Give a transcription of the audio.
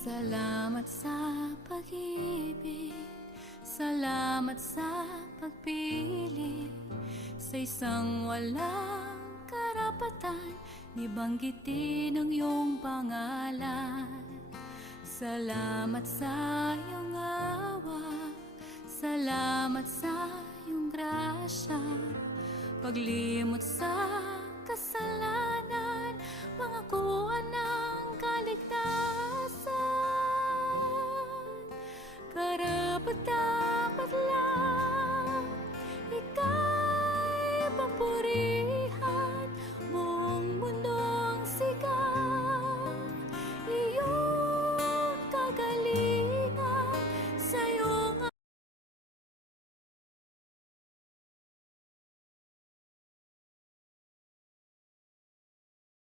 Salamat sa pag-ibig, salamat sa pagpili, sa isang walang karapatan, ibanggitin ang iyong pangalan. Salamat sa iyong awa, salamat sa iyong grasya, paglimot sa kasalanan, mga kuha na